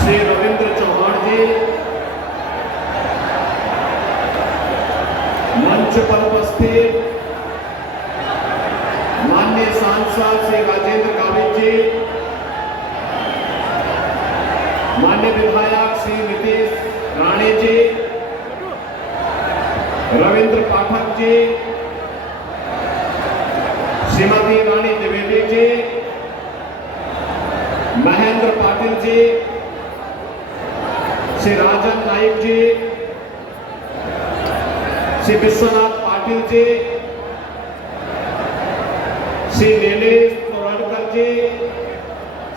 श्री रविंद्र चौहान जी, मंच पर उपस्थित माननीय सांसद श्री राजेंद्र गावित जी, माननीय विधायक श्री नीतीश राणे जी, रविंद्र पाठक जी, श्रीमती रानी द्विवेदी जी, महेंद्र पाटिल जी, श्री राजन नाइक जी, श्री विश्वनाथ पाटिल जी, श्री नीलेश तोरड़कर जी,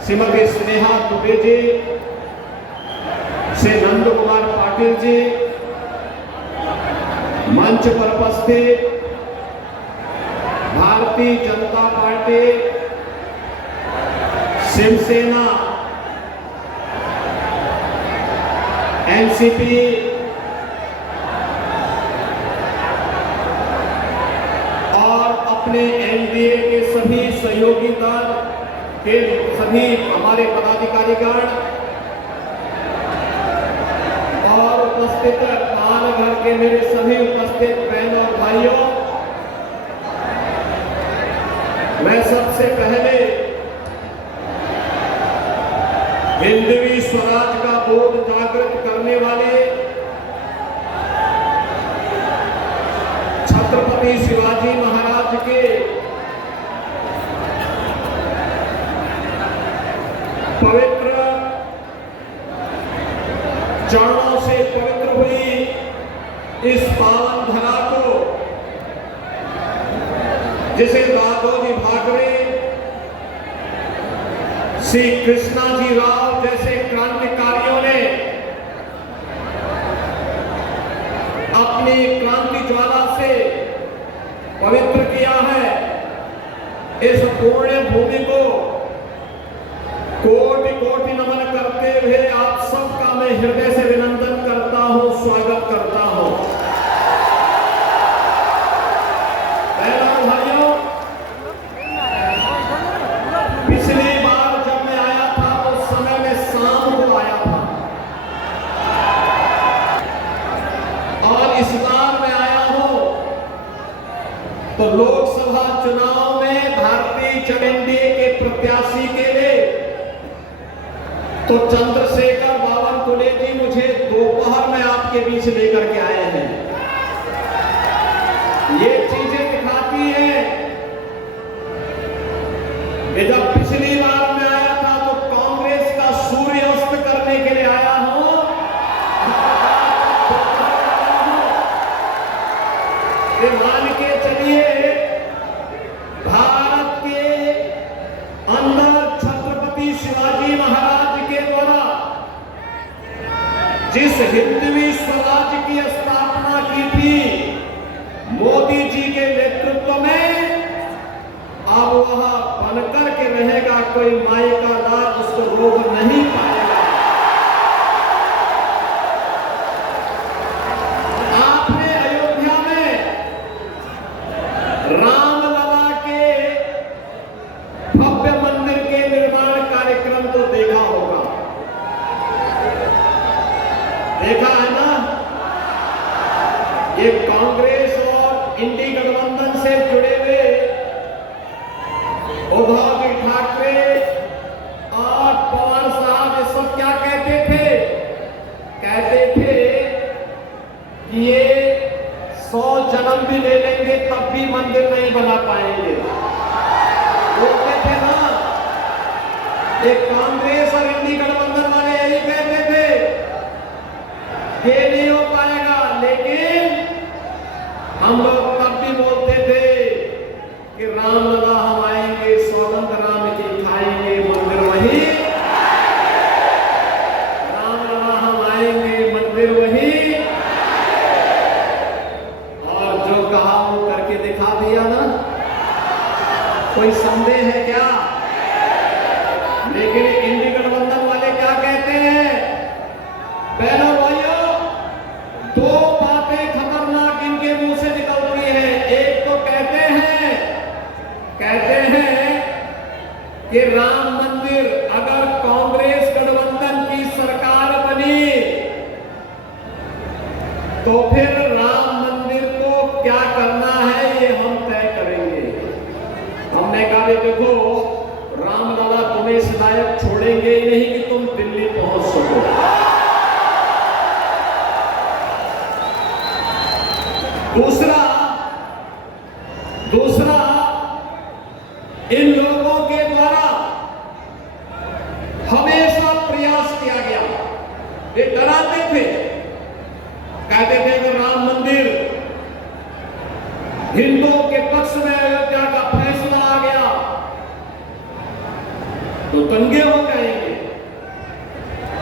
श्रीमती स्नेहा दुबे जी, श्री नंद कुमार पाटिल जी, मंच पर उपस्थित भारतीय जनता पार्टी, शिवसेना, एनसीपी, और अपने एनडीए के सभी सहयोगी दल के सभी हमारे पदाधिकारीगण और उपस्थित पालघर के मेरे सभी उपस्थित बहनों और भाइयों, मैं सबसे पहले हिंदवी स्वराज का बोध जागृत करने वाले छत्रपति शिवाजी महाराज के पवित्र चरणों से पवित्र हुई इस पावन धरा को, जिसे दादोजी भागरे, श्री कृष्णाजी राव जैसे क्रांतिकारियों ने अपनी क्रांति ज्वाला से पवित्र किया है, इस पुण्य भूमि को कोटि कोटि नमन करते हुए आप सबका मैं हृदय से अभिनंदन करता हूं, स्वागत करता हूं। पिछली बार जब मैं आया था उस समय में शाम को आया था, और इस बार मैं आया हूं तो लोकसभा चुनाव में भारतीय जनता एनडीए के प्रत्याशी के लिए तो चंद्रशेखर बावनकुले जी मुझे दोपहर में आपके बीच लेकर के आए हैं। ये चीजें दिखाती हैं कि जब पिछली बार मैं आया था तो कांग्रेस का सूर्यास्त करने के लिए आया हूं, मान के चलिए भारत के अंदर छत्रपति शिवाजी महाराज के द्वारा जिस हिंदवी स्वराज की स्थापना की थी मोदी जी के नेतृत्व में, अब वह बनकर के रहेगा, कोई माई का दाग उसको रोक नहीं पाएगा। आपने अयोध्या में रामलला के भव्य मंदिर के निर्माण कार्यक्रम को देखा होगा, देखा है ना? ये कांग्रेस और इंडी गठबंधन से जुड़े हुए उद्धव जी ठाकरे और पवार साहब ये सब क्या कहते थे? कहते थे कि ये 100 जन्म भी ले लेंगे तब भी मंदिर नहीं बना पाएंगे। बोलते थे ना, ये कांग्रेस और इंडी गठबंधन वाले यही कहते थे ये नहीं हो पाएगा, लेकिन हम लोग तब भी बोलते थे कि रामलला हम आएंगे, सौगंध राम की खाएंगे, मंदिर वही, रामलला हम आएंगे, मंदिर वही, और जो कहा वो करके दिखा दिया ना। कोई संदेह है क्या? लेकिन इंडी गठबंधन वाले क्या कहते हैं? बहनों भाइयों, दो बातें खतरनाक इनके मुंह से निकलती हैं। एक तो कहते हैं कि राम मंदिर हमने कहा देखो रामलला तुम्हें इस लायक छोड़ेंगे ही नहीं कि तुम दिल्ली पहुंच सको। दूसरा इन लोगों के द्वारा हमेशा प्रयास किया गया, ये डराते थे, कहते थे कि राम मंदिर हिंदुओं के पक्ष में अयोध्या का फैसला आ गया तो दंगे हो जाएंगे,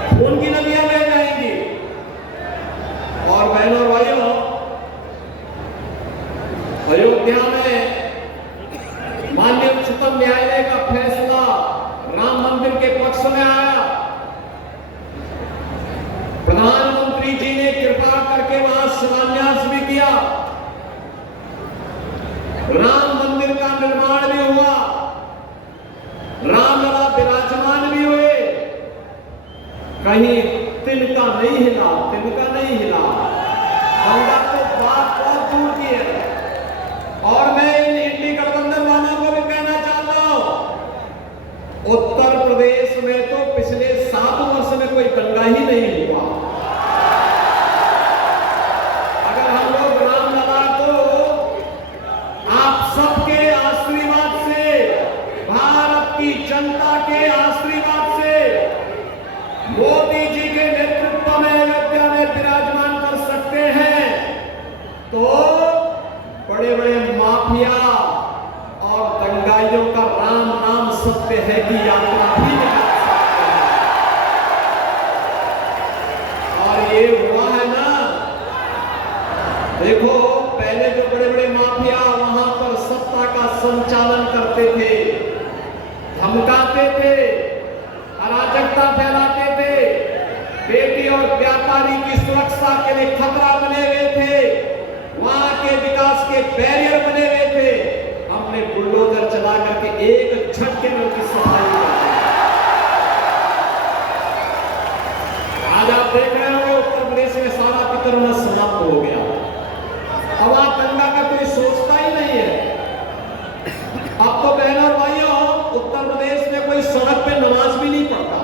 खून की नदियां बह जाएंगी। और बहनों और भाइयों, अयोध्या में माननीय उच्चतम न्यायालय का फैसला राम मंदिर के पक्ष में आया। प्रधानमंत्री जी ने कृपा करके वहां शिलान्यास भी किया, राम मंदिर का निर्माण भी हुआ, रामलला विराजमान भी हुए, कहीं तिनका नहीं हिला, तिनका नहीं हिला। गंगा तो बात बहुत दूर की है। और मैं इन इंडी गठबंधन वालों को भी कहना चाहता हूं, उत्तर प्रदेश में तो पिछले 7 वर्ष में कोई दंगा ही नहीं हुआ। अगर हम लोग रामलला को आप सबके आशीर्वाद से, भारत की जनता के आशीर्वाद से, मोदी जी के नेतृत्व में अयोध्या में विराजमान कर सकते हैं तो बड़े बड़े माफिया और दंगाइयों का राम नाम सत्य है की यात्रा भी निकाल सकते हैं। और ये हुआ है ना, देखो पहले जो बड़े बड़े माफिया वहां पर सत्ता का संचालन करते थे, धमकाते थे, अराजकता फैलाते थे, बेटी और व्यापारी की सुरक्षा के लिए खतरा बने हुए थे, वहां के विकास के बैरियर बने हुए थे, हमने बुलडोजर चला करके एक झटके में उनकी सफाई कर दी। आज आप देख रहे हो उत्तर प्रदेश में सारा वितरण समाप्त हो गया। अब आप दंगा का कोई सोचता ही नहीं है। अब तो बहनों और भाइयों, उत्तर प्रदेश में कोई सड़क पे नमाज भी नहीं पढ़ता।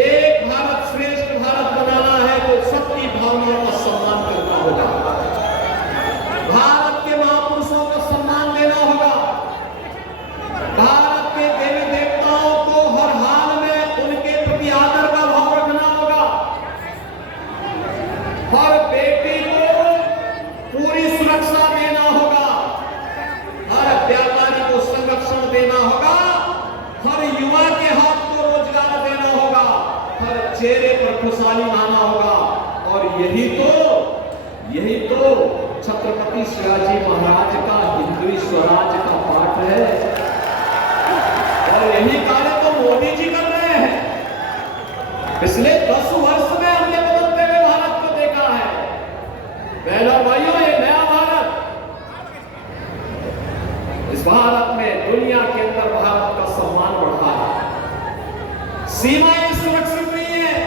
एक भारत श्रेष्ठ भारत बनाना है तो सबकी भावनाओं का सम्मान करना होगा, भारत के महापुरुषों को सम्मान देना होगा, भारत के देवी देवताओं को हर हाल में उनके प्रति आदर का भाव रखना होगा, हर बेटी को पूरी सुरक्षा देना होगा, हर व्यापारी को संरक्षण देना होगा, हर युवा के हाथ को रोजगार देना होगा, हर चेहरे पर खुशहाली लाना होगा। और यही तो छत्रपति शिवाजी महाराज का हिंदवी स्वराज का पाठ है। और यही कार्य तो मोदी जी कर रहे हैं। पिछले 10 वर्ष में हमने बदलते हुए भारत को देखा है। बहनों और भाइयों, ये नया भारत, इस भारत में दुनिया के अंदर भारत का सम्मान बढ़ा है, सीमाएं सुरक्षित नहीं है,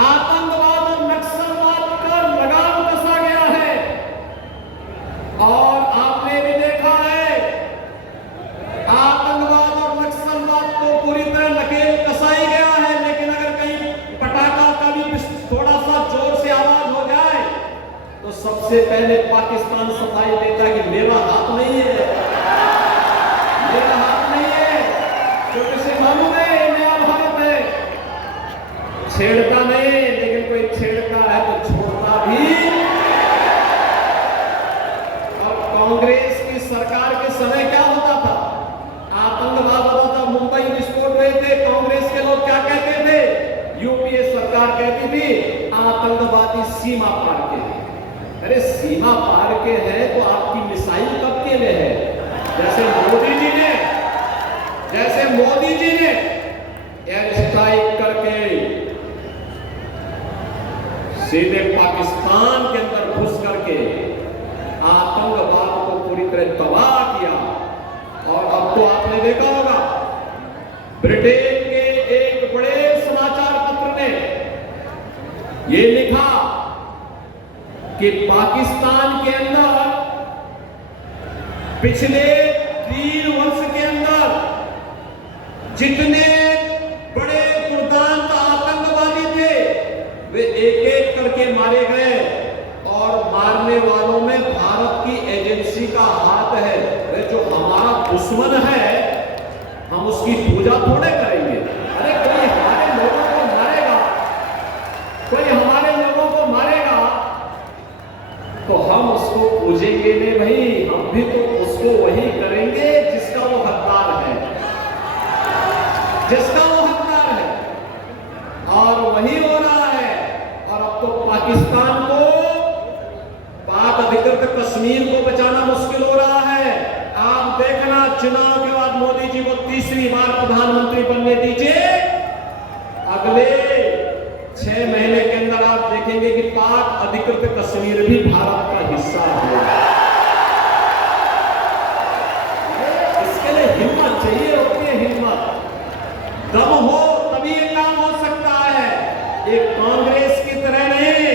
आतंकवाद और नक्सलवाद पर लगाम कसा गया है। और आपने भी देखा है, आतंकवाद और नक्सलवाद को पूरी तरह नकेल कसाई गया है, लेकिन अगर कहीं पटाखा का भी थोड़ा सा जोर से आवाज हो जाए तो सबसे पहले पाकिस्तान सफाई देता कि मेरा हाथ नहीं है, मेरा हाथ नहीं है, क्योंकि से मालूम है ये नया भारत है। छेड़ता नहीं, लेकिन कोई छेड़ता है तो छोड़ता भी। अब कांग्रेस की सरकार के समय क्या होता था, आतंकवाद होता था, मुंबई विस्फोट हुए थे, कांग्रेस के लोग क्या कहते थे, यूपीए सरकार कहती थी आतंकवादी सीमा पार के। अरे सीमा पार के हैं तो आपकी मिसाइल कब के लिए है? जैसे मोदी सीधे पाकिस्तान के अंदर घुस करके आतंकवाद को पूरी तरह तबाह किया। और अब तो आपने देखा होगा, ब्रिटेन के एक बड़े समाचार पत्र ने ये लिखा कि पाकिस्तान के अंदर पिछले 3 वर्ष के अंदर जितने बड़े दुर्दांत आतंकवादी थे वे एक एक करके मारे गए। और मारने वालों में भारत की एजेंसी का हाथ है। अरे जो हमारा दुश्मन है हम उसकी पूजा थोड़े करेंगे। अरे कोई हमारे लोगों को मारेगा, कोई हमारे लोगों को मारेगा तो हम उसको पूजेंगे नहीं भाई, हम भी तो उसको वही करेंगे जिसका वो हकदार है, जिसका वो हकदार है। और वही हो रहा है। और अब तो पाकिस्तान को, पाक अधिकृत कश्मीर को बचाना मुश्किल हो रहा है। आप देखना, चुनाव के बाद मोदी जी को तीसरी बार प्रधानमंत्री बनने दीजिए, अगले 6 महीने के अंदर आप देखेंगे कि पाक अधिकृत कश्मीर भी भारत का हिस्सा होगा। इसके लिए हिम्मत चाहिए, होती है हिम्मत, दम हो तभी ये काम हो सकता है। एक कांग्रेस की तरह नहीं,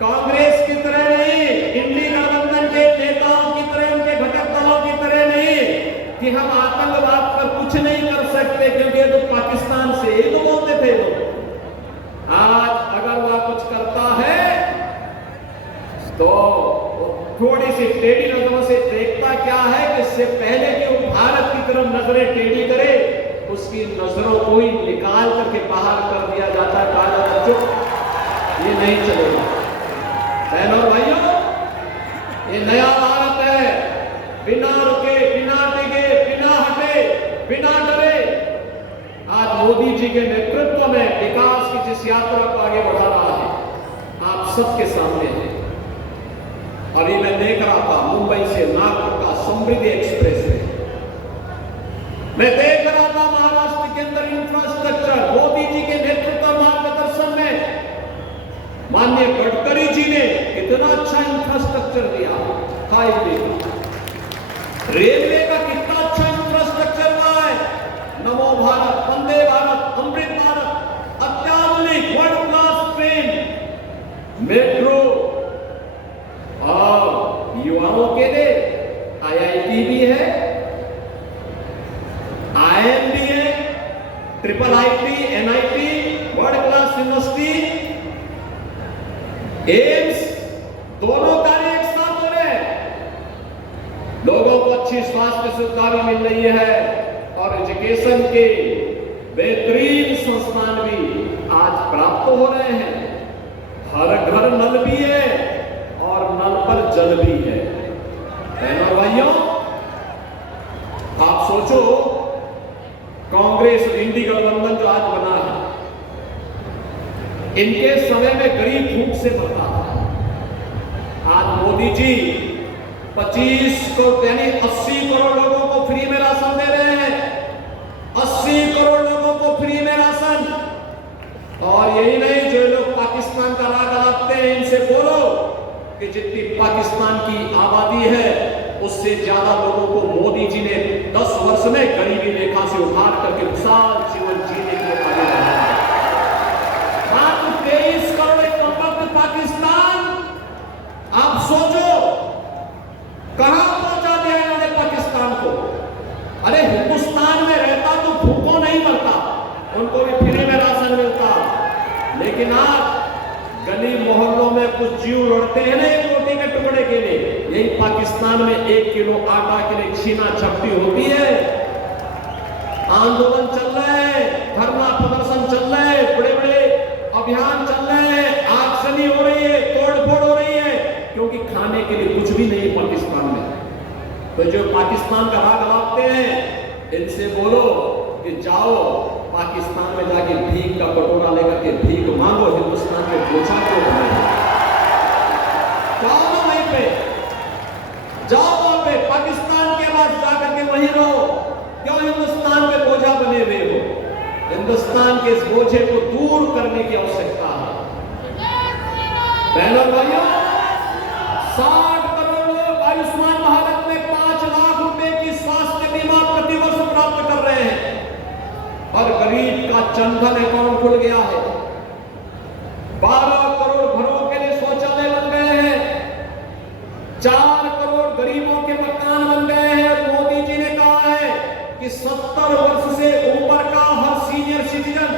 कांग्रेस की तरह नहीं, इंडी गठबंधन के नेताओं की तरह, उनके घटक दलों की तरह नहीं कि हम आतंकवाद पर कुछ नहीं कर सकते क्योंकि ये तो पाकिस्तान से ही तो बोलते थे लोग। आज अगर वह कुछ करता है तो थोड़ी सी टेढ़ी नजरों से देखता क्या है कि इससे पहले कि वो भारत की तरफ नजरें टेढ़ी करे, उसकी नजरों को ही निकाल करके बाहर कर दिया जाता है, कहा जाता है चुप, ये नहीं चलेगा। बहनों और भाइयों, ये नया भारत है, बिना रुके, बिना टिके, बिना हटे, बिना डरे आज मोदी जी के नेतृत्व में विकास की जिस यात्रा को आगे बढ़ा रहा है आप सबके सामने है। अभी मैं देख रहा था मुंबई से नागपुर का समृद्धि एक्सप्रेस है, मैं देख रहा था महाराष्ट्र के अंदर इंफ्रास्ट्रक्चर मोदी जी के नेतृत्व मार्गदर्शन में माननीय गडकरी जी ने कितना अच्छा इंफ्रास्ट्रक्चर दिया। हाईवे का, रेलवे का कितना अच्छा इंफ्रास्ट्रक्चर हुआ है। नमो भारत, वंदे भारत, अमृत भारत, अत्याधुनिक वर्ल्ड क्लास ट्रेन, मेट्रो, और युवाओं के लिए IIT भी है, IIM भी है, IIIT, NIT, world class university, AIIMS, दोनों कार्य एक साथ हो रहे हैं। लोगों को अच्छी स्वास्थ्य सुविधा भी मिल रही है और एजुकेशन के बेहतरीन संस्थान भी आज प्राप्त हो रहे हैं। हर घर नल भी है और नल पर जल भी है। बहनों भाइयों, आप सोचो, कांग्रेस इंडी गठबंधन जो आज बना है, इनके समय में गरीब भूख से मरता था। आज मोदी जी 25 करोड़ यानी 80 करोड़ लोगों को फ्री में राशन दे रहे हैं, 80 करोड़ लोगों को फ्री में राशन। और यही नहीं, जो लोग पाकिस्तान का राग लगाते हैं इनसे बोलो कि जितनी पाकिस्तान की आबादी है उससे ज्यादा लोगों को मोदी जी ने 10 वर्ष में गरीबी रेखा से उभार करके विशाल जीवन जीने के लिए आगे बढ़ाया। मात्र 23 करोड़ कमबख्त पाकिस्तान, आप सोचो कहां पहुंचा दिया इन्होंने पाकिस्तान को। अरे हिंदुस्तान में रहता तो भूखों नहीं मरता, उनको भी फ्री में राशन मिलता। लेकिन आज गली मोहल्लों में कुछ जीव लड़ते हैं ना एक रोटी के टुकड़े के लिए, यही पाकिस्तान में 1 किलो आटा के लिए छीना झपटी होती है। आंदोलन चल रहे हैं, धरना प्रदर्शन चल रहे हैं, बड़े बड़े अभियान चल रहे हैं, आगजनी हो रही है, तोड़फोड़ हो रही है, क्योंकि खाने के लिए कुछ भी नहीं पाकिस्तान में। तो जो पाकिस्तान का राग लगाते हैं इनसे बोलो कि जाओ पाकिस्तान में जाके भीख का कटोरा लेकर के भीख मांगो, हिंदुस्तान के बोझा क्यों बनाए। जाओ वहीं पे, जाओ वहां पे पाकिस्तान के बाद जाकर के वहीं रहो, क्यों हिंदुस्तान में बोझा बने हुए हो। हिंदुस्तान के इस बोझे को दूर करने की आवश्यकता है। बहनों भाइयों, 60 करोड़ लोग आयुष्मान भारत में 5 लाख रुपए की स्वास्थ्य बीमा प्रतिवर्ष प्राप्त कर रहे हैं और गरीब का जनधन अकाउंट खुल गया है। 12 करोड़ घरों के लिए शौचालय बन गए हैं, 4 करोड़ गरीबों के मकान बन गए हैं। मोदी जी ने कहा है कि 70 वर्ष से ऊपर का हर सीनियर सिटीजन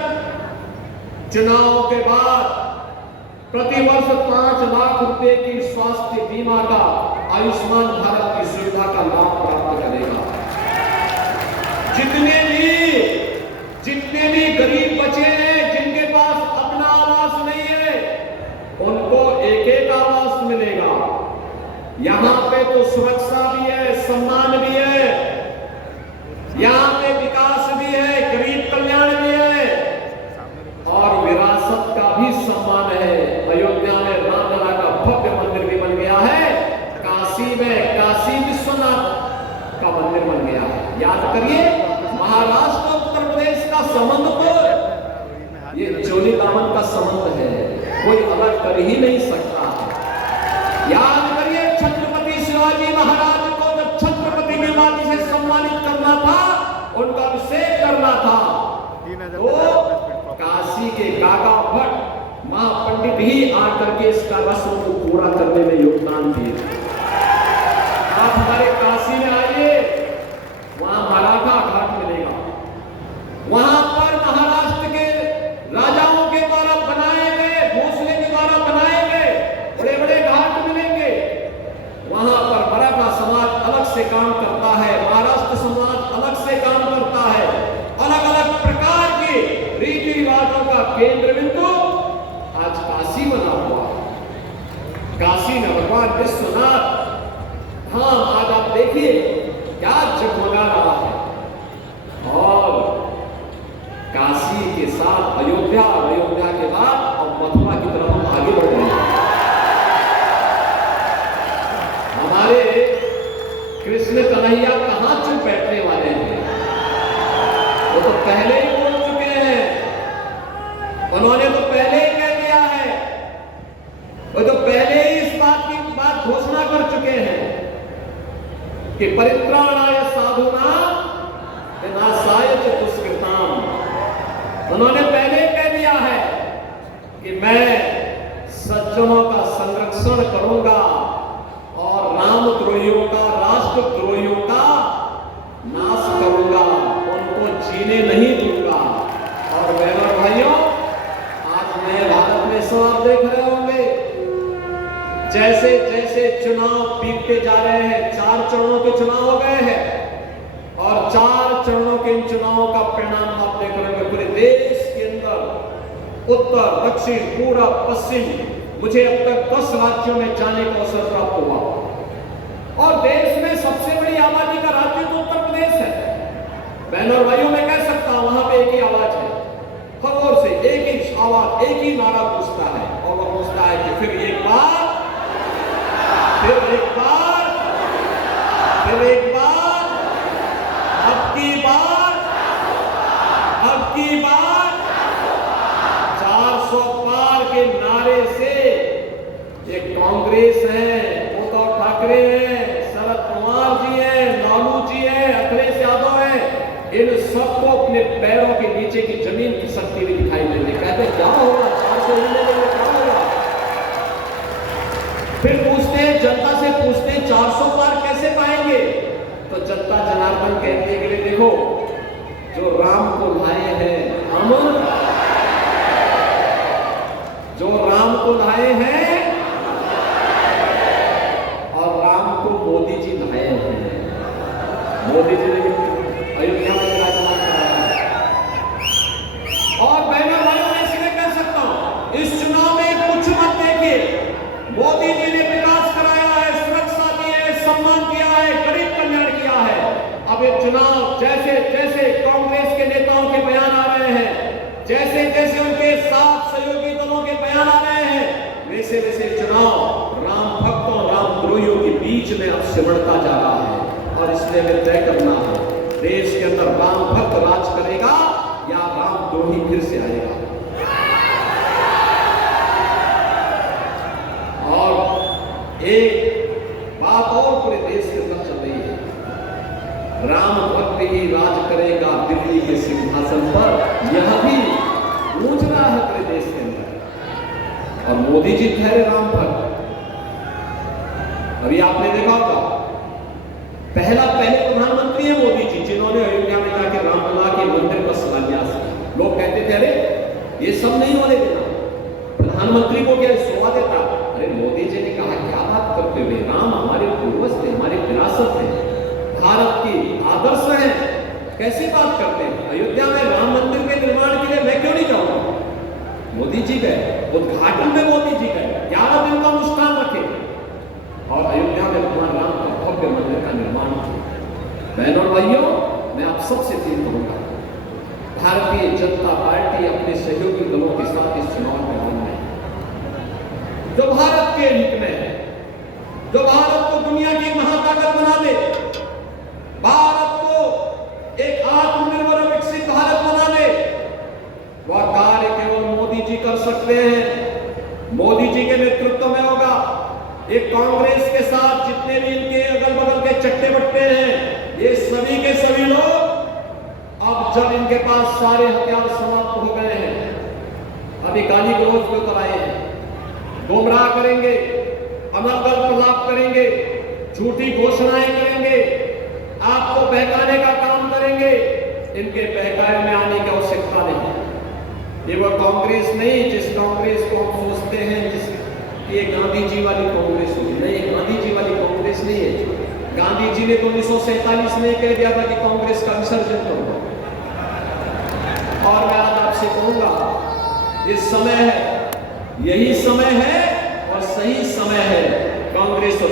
चुनाव के बाद प्रतिवर्ष 5 लाख रुपए की स्वास्थ्य बीमा का आयुष्मान भारत की सुविधा का लाभ प्राप्त करेगा। जितने भी गरीब बचे हैं, जिनके पास अपना आवास नहीं है, उनको एक एक आवास मिलेगा। यहां पे तो सुरक्षा भी है, सम्मान भी है, यहां पे विकास भी है, गरीब कल्याण भी है और विरासत का भी सम्मान है। अयोध्या में रामलला का भव्य मंदिर भी बन गया है, काशी में काशी विश्वनाथ का मंदिर बन गया है। याद करिए, महाराष्ट्र और उत्तर प्रदेश का संबंध तो ये चोली दामन का संबंध है, कोई अलग कर ही नहीं सकता। याद करिए, छत्रपति शिवाजी महाराज को जब छत्रपति की उपाधि से सम्मानित करना था, उनका अभिषेक करना था, तो काशी के काका भट्ट महापंडित ही आकर के इसका रस्म को पूरा करने में योगदान दिए। आप हमारे काशी में आइए, वहां मराठा घाट मिलेगा, वहां पर महाराष्ट्र के राजाओं के द्वारा बनाए गए, भोसले के द्वारा बनाए गए बड़े बड़े घाट मिलेंगे। वहां पर मराठा समाज अलग से काम करता है, महाराष्ट्र समाज अलग से काम करता है। अलग अलग प्रकार के रीति रिवाजों का केंद्र बिंदु आज काशी बना हुआ है। काशी में भगवान विश्वनाथ धाम आज आप देखिए क्या जगमगा रहा है। और काशी के साथ अयोध्या, अयोध्या के बाद अब मथुरा की तरफ हम आगे बढ़ रहे हैं। हमारे कृष्ण कन्हैया कहां चुप बैठने वाले हैं, वो तो पहले ही बोल चुके हैं, उन्होंने तो पहले ही कह दिया है, वो तो पहले ही इस बात की घोषणा कर चुके हैं कि परित्राणाय साधूनां विनाशाय च दुष्कृतां। उन्होंने पहले कह दिया है कि मैं सज्जनों का संरक्षण करूंगा और रामद्रोहियों का, राष्ट्रद्रोहियों का नाश करूंगा, उनको जीने नहीं दूंगा। और बहनों भाइयों, आज नए भारत में सब आप देख रहे होंगे, जैसे जैसे चुनाव बीतते जा रहे हैं, 4 चरणों के चुनाव हो गए हैं और 4 चरणों के इन चुनावों का परिणाम आप देख रहे होंगे पूरे देश के अंदर, उत्तर, दक्षिण, पूर्व, पश्चिम। मुझे अब तक 10 राज्यों में जाने का अवसर प्राप्त हुआ और देश में सबसे बड़ी आबादी का राज्य तो उत्तर प्रदेश है। बहनों और भाइयों, मैं कह सकता हूं वहां पे एक ही आवाज है, हर ओर से एक ही आवाज, एक ही नारा पूछता है और वह पूछता है कि फिर एक बार, फिर एक बार, फिर एक बार, अब की बार, अब की बार 400 पार के नारे से ये कांग्रेस है, उद्धव ठाकरे हैं, शरद पवार जी हैं, लालू जी हैं, अखिलेश यादव हैं, इन सबको अपने पैरों के नीचे की जमीन खिसकती हुई दिखाई दे रही। कहते क्या होगा, 400 क्या होगा। फिर पूछते हैं, जनता से पूछते हैं 400 पार कैसे पाएंगे, तो जनता जनार्दन कहती है कि देखो, जो राम को लाए हैं हम, जो राम को लाए हैं और राम को मोदी जी लाए हैं। मोदी जी ने अयोध्या में विराजमान कराया। और बहनों भाइयों, मैं इसलिए कह सकता हूं, इस चुनाव में कुछ मत देखिए, मोदी जी ने विकास कराया है, सुरक्षा दी है, सम्मान किया है, गरीब कल्याण किया है। अब ये चुनाव जैसे जैसे कांग्रेस के नेताओं के बयान आ रहे हैं, जैसे जैसे उनके साथ सहयोगी दलों के बयान आ रहे हैं, वैसे वैसे चुनाव राम भक्तों, रामद्रोहियों के बीच में अब सिमटता जा रहा है। और इसलिए हमें तय करना है, देश के अंदर राम भक्त राज करेगा या रामद्रोही फिर से आएगा। भक्त ही राज करेगा दिल्ली के सिंहासन पर, यह भी गूंज रहा है पूरे देश के अंदर। और मोदी जी ठहरे राम भक्त। अभी आपने देखा होगा, पहले प्रधानमंत्री है मोदी जी, जिन्होंने अयोध्या में जाकर रामलला के मंदिर पर शिलान्यास किया। लोग कहते थे अरे ये सब नहीं होने देना, प्रधानमंत्री को क्या शोभा देता। अरे मोदी जी ने कहा क्या बात करते हुए, राम हमारे पूर्वज थे, हमारी विरासत है, भारत की आदर्श है, कैसी बात करते हैं। अयोध्या में राम मंदिर के निर्माण के लिए मैं क्यों नहीं जाऊंगा। मोदी जी गए, उद्घाटन में मोदी जी गए, 11 दिन का अनुष्ठान रखे और अयोध्या में भगवान राम का भव्य मंदिर का निर्माण किया। बहनों और भाइयों, मैं आप सबसे अपील करूंगा, भारतीय जनता पार्टी अपने सहयोगी दलों के साथ इस चुनाव मैदान में जो भारत के हित में है, जो भारत को दुनिया की महाताकत बना दे, भारत को एक आत्मनिर्भर और विकसित भारत बना दे, वह कार्य केवल मोदी जी कर सकते हैं। मोदी जी के नेतृत्व में होगा। एक कांग्रेस के साथ जितने भी इनके अगल बगल के चट्टे बट्टे हैं, ये सभी के सभी लोग अब जब इनके पास सारे हथियार समाप्त हो गए हैं, अभी गाली गलौज के ऊपर आए हैं, गुमराह करेंगे, अमलगल प्रलाप करेंगे, झूठी घोषणाएं करेंगे, आपको बहकाने का काम करेंगे। इनके बहकाए में आने की आवश्यकता नहीं। ये वो कांग्रेस नहीं जिस कांग्रेस को हम सोचते हैं, जिस ये गांधी जी वाली कांग्रेस होगी, नहीं, गांधी जी वाली कांग्रेस नहीं है। गांधी जी ने तो 1947 में कह दिया था कि कांग्रेस का विसर्जन करो। और मैं आज आपसे कहूंगा, इस समय है, यही समय है और सही समय है कांग्रेस और